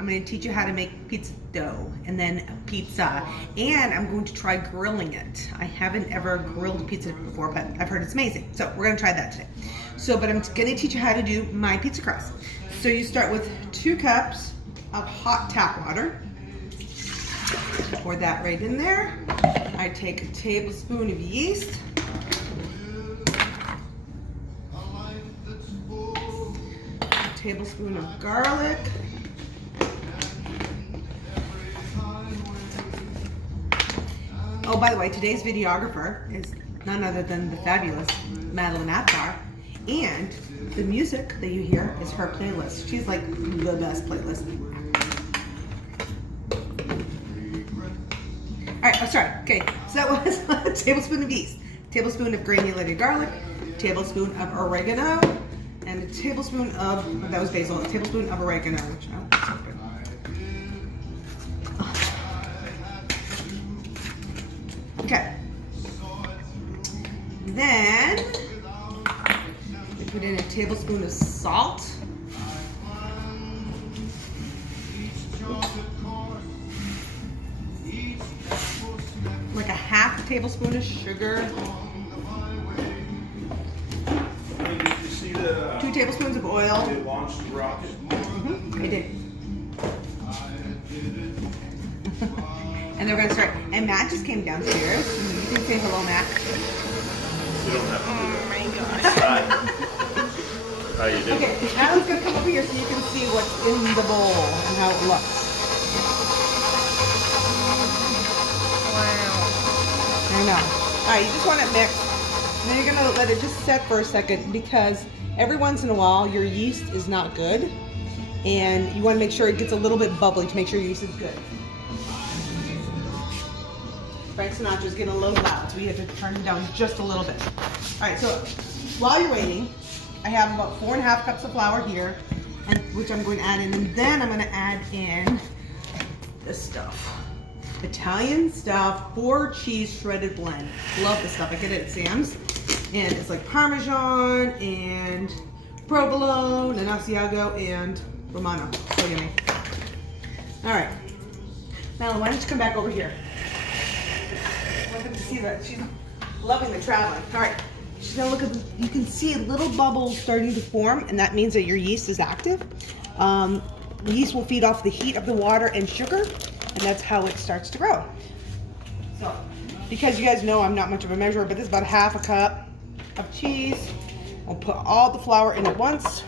I'm going to teach you how to make pizza dough and then pizza. And I'm going to try grilling it. I haven't ever grilled pizza before, but I've heard it's amazing. So we're going to try that today. But I'm going to teach you how to do my pizza crust. So you start with 2 cups of hot tap water. Pour that right in there. I take a tablespoon of yeast. A tablespoon of garlic. Oh, by the way, today's videographer is none other than the fabulous Apgar. And the music that you hear is her playlist. She's like the best playlist. All right, I'm sorry. Okay, so that was a tablespoon of yeast, tablespoon of granulated garlic, tablespoon of oregano, and a tablespoon of, that was basil, a tablespoon of oregano, which I don't think so good. Okay. Then we put in a tablespoon of salt. Like a half tablespoon of sugar. 2 tablespoons of oil. They launched the rocket. I did. And they're gonna start. And Matt just came downstairs. You can say hello, Matt. You don't have to. Oh my gosh. Hi. How you doing? Okay, Alan's gonna come over here so you can see what's in the bowl and how it looks. I know. Alright, you just want it mixed. And then you're gonna let it just set for a second because every once in a while your yeast is not good. And you want to make sure it gets a little bit bubbly to make sure your yeast is good. Frank Sinatra's getting a little loud, so we have to turn it down just a little bit. Alright, so while you're waiting, I have about 4.5 cups of flour here, and which I'm going to add in, and then I'm going to add in this stuff. Italian stuff, 4 cheese shredded blend. Love this stuff. I get it at Sam's. And it's like Parmesan and provolone and Asiago and Romano. So yummy. Alright. Madeline, why don't you come back over here? I want them to see that. She's loving the traveling. Alright. She's gonna look at the, you can see little bubbles starting to form, and that means that your yeast is active. The yeast will feed off the heat of the water and sugar. And that's how it starts to grow. So, because you guys know I'm not much of a measurer, but this is about 1/2 cup of cheese. I'll put all the flour in at once.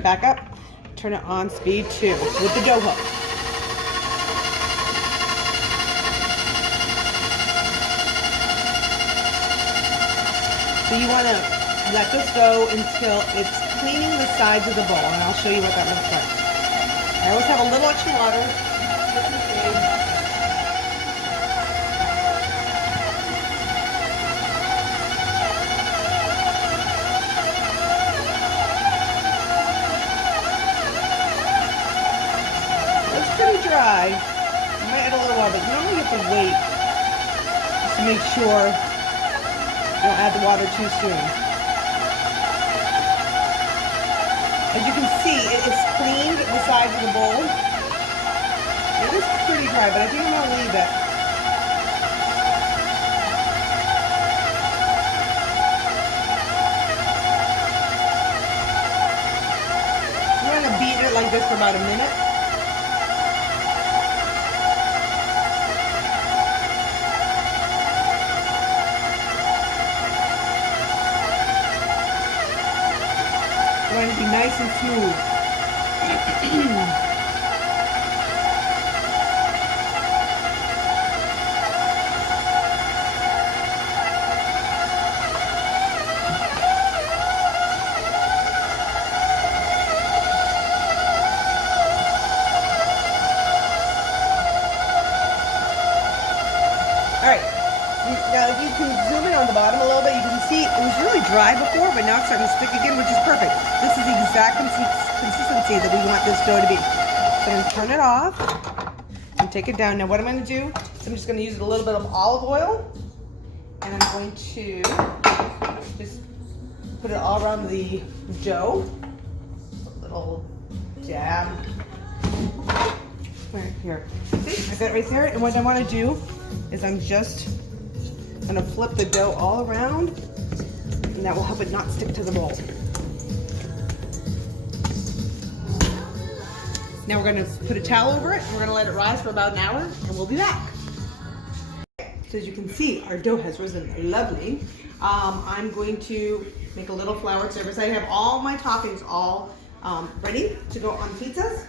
Back up. Turn it on speed 2 with the dough hook. So you want to let this go until it's cleaning the sides of the bowl, and I'll show you what that looks like. I always have a little extra water. It's pretty dry. I might add a little water, but normally you have to wait just to make sure you don't add the water too soon. As you can see, it is cleaned the sides of the bowl. It is pretty dry, but I think I'm going to leave it. I'm going to beat it like this for about a minute. Going to be nice and smooth. Alright, now if you can zoom in on the bottom a little bit, you can see it was really dry before, but now it's starting to stick again, which is perfect. This is the exact consistency that we want this dough to be. So I'm going to turn it off and take it down. Now what I'm going to do is I'm just going to use a little bit of olive oil, and I'm going to just put it all around the dough. A little little dab. Right here. See, I got it right there. And what I want to do is I'm just gonna flip the dough all around, and that will help it not stick to the roll. Now we're gonna put a towel over it, and we're gonna let it rise for about an hour, and we'll be back. So as you can see, our dough has risen lovely. I'm going to make a little floured surface. I have all my toppings all ready to go on pizzas.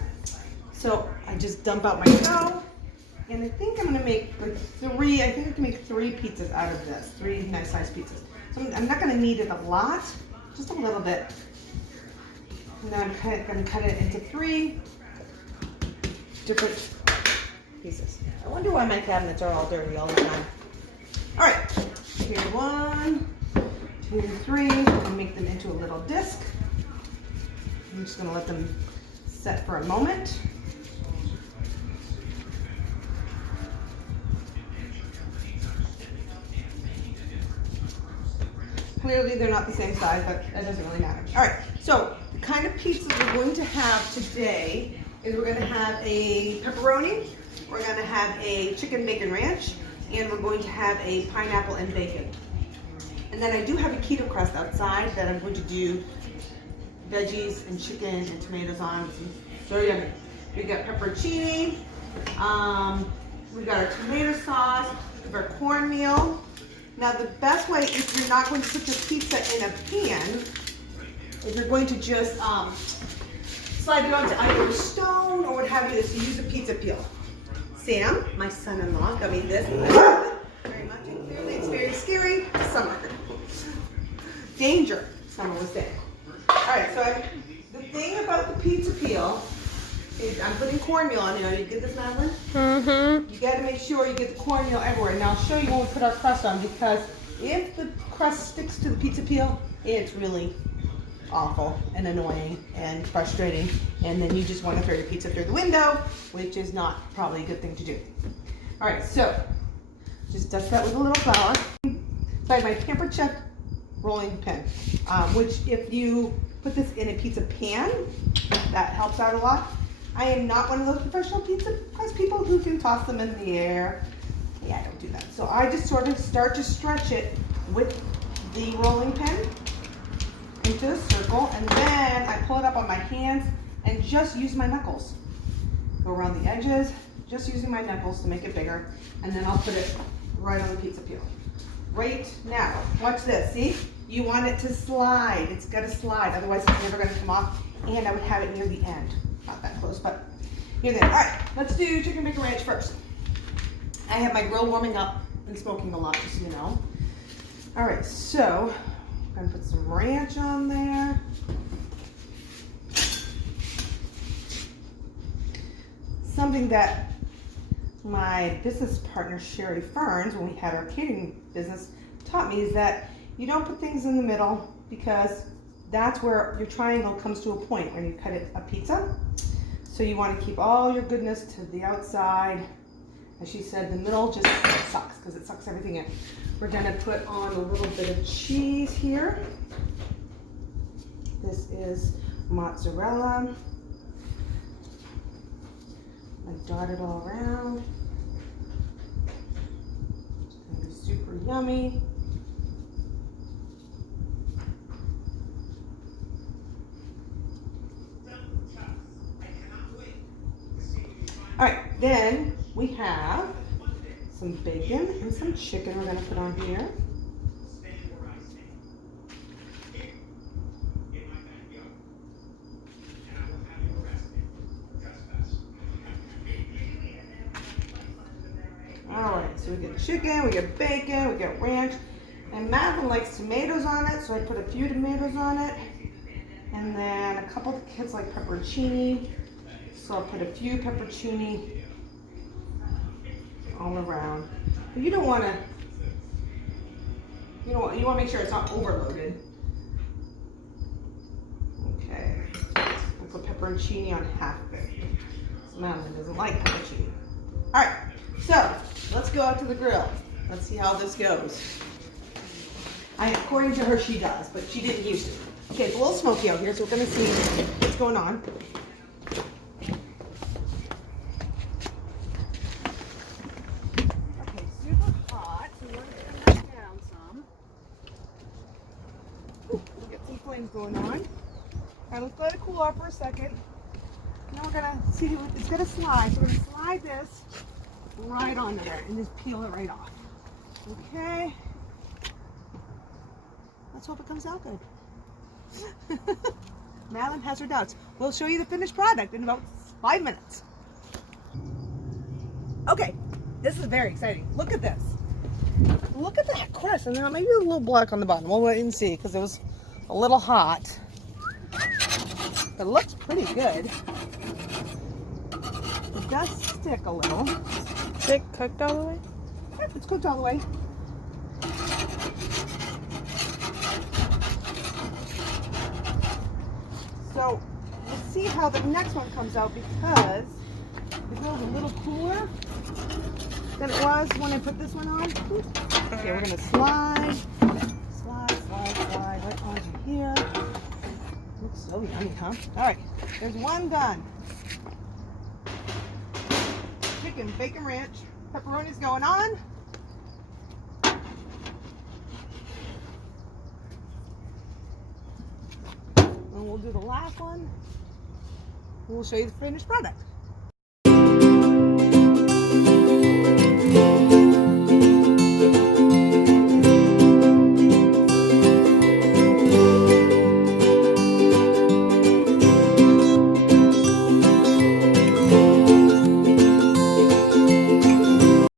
So I just dump out my dough, and I think I'm gonna make like I think I can make 3 pizzas out of this, 3 nice sized pizzas. So I'm not gonna need it a lot, just a little bit. And then I'm gonna cut it into 3 different pieces. I wonder why my cabinets are all dirty all the time. All right, here 1, 2, 3. And make them into a little disc. I'm just gonna let them set for a moment. Clearly they're not the same size, but that doesn't really matter. All right, so the kind of pizzas we're going to have today is we're gonna have a pepperoni, we're gonna have a chicken bacon ranch, and we're going to have a pineapple and bacon. And then I do have a keto crust outside that I'm going to do veggies and chicken and tomatoes on. So yummy. We got pepperoncini, we got our tomato sauce, we have our cornmeal. Now the best way, if you're not going to put your pizza in a pan, if you're going to just slide it onto either a stone or what have you, is to use a pizza peel. Sam, my son-in-law, got me this. I love it very much, and clearly it's very scary. Summer. Danger, someone was saying. All right, so the thing about the pizza peel is I'm putting cornmeal on here. You get this, Madeline? Mm-hmm. You got to make sure you get the cornmeal everywhere. Now I'll show you when we put our crust on, because if the crust sticks to the pizza peel, it's really awful and annoying and frustrating, and then you just want to throw your pizza through the window, which is not probably a good thing to do. All right, so just dust that with a little flour. So I have my Pampered Chef rolling pin, which if you put this in a pizza pan, that helps out a lot. I am not one of those professional pizza crust people who can toss them in the air. Yeah, I don't do that. So I just sort of start to stretch it with the rolling pin into a circle, and then I pull it up on my hands and just use my knuckles. Go around the edges, just using my knuckles to make it bigger, and then I'll put it right on the pizza peel. Right now, watch this, see? You want it to slide, it's gotta slide, otherwise it's never gonna come off, and I would have it near the end. Not that close, but near there. All right, let's do chicken bacon ranch first. I have my grill warming up and smoking a lot, just so you know. All right, so I'm gonna put some ranch on there. Something that my business partner, Sherry Ferns, when we had our catering business, taught me is that you don't put things in the middle, because that's where your triangle comes to a point when you cut it a pizza. So you want to keep all your goodness to the outside. As she said, the middle just sucks because it sucks everything in. We're gonna put on a little bit of cheese here. This is mozzarella. I dot it all around. It's gonna be super yummy. All right, then we have some bacon and some chicken we're gonna put on here. All right, so we get chicken, we get bacon, we get ranch, and Madeline likes tomatoes on it, so I put a few tomatoes on it, and then a couple of the kids like pepperoncini. So I'll put a few pepperoncini all around. But you don't want to, you want to make sure it's not overloaded. Okay, we'll put pepperoncini on half of it. So Madeline doesn't like pepperoncini. All right, so let's go out to the grill. Let's see how this goes. According to her, she does, but she didn't used to. Okay, it's a little smoky out here, so we're gonna see what's going on. Okay, super hot, so we want to turn that down some. We'll get some flames going on. All right, let's let it cool off for a second. Now we're gonna see, it's gonna slide. So we're gonna slide this right onto there and just peel it right off. Okay. Let's hope it comes out good. Madeline has her doubts. We'll show you the finished product in about 5 minutes. Okay, this is very exciting. Look at this. Look at that crust, and now maybe a little black on the bottom. We'll wait and see because it was a little hot. It looks pretty good. It does stick a little. Is it cooked all the way? Yep, it's cooked all the way. So we'll see how the next one comes out because it feels a little cooler than it was when I put this one on. Okay, we're gonna slide right onto here. Looks so yummy, huh? All right, there's one done. Chicken bacon ranch, pepperoni's going on. And we'll do the last one. And we'll show you the finished product.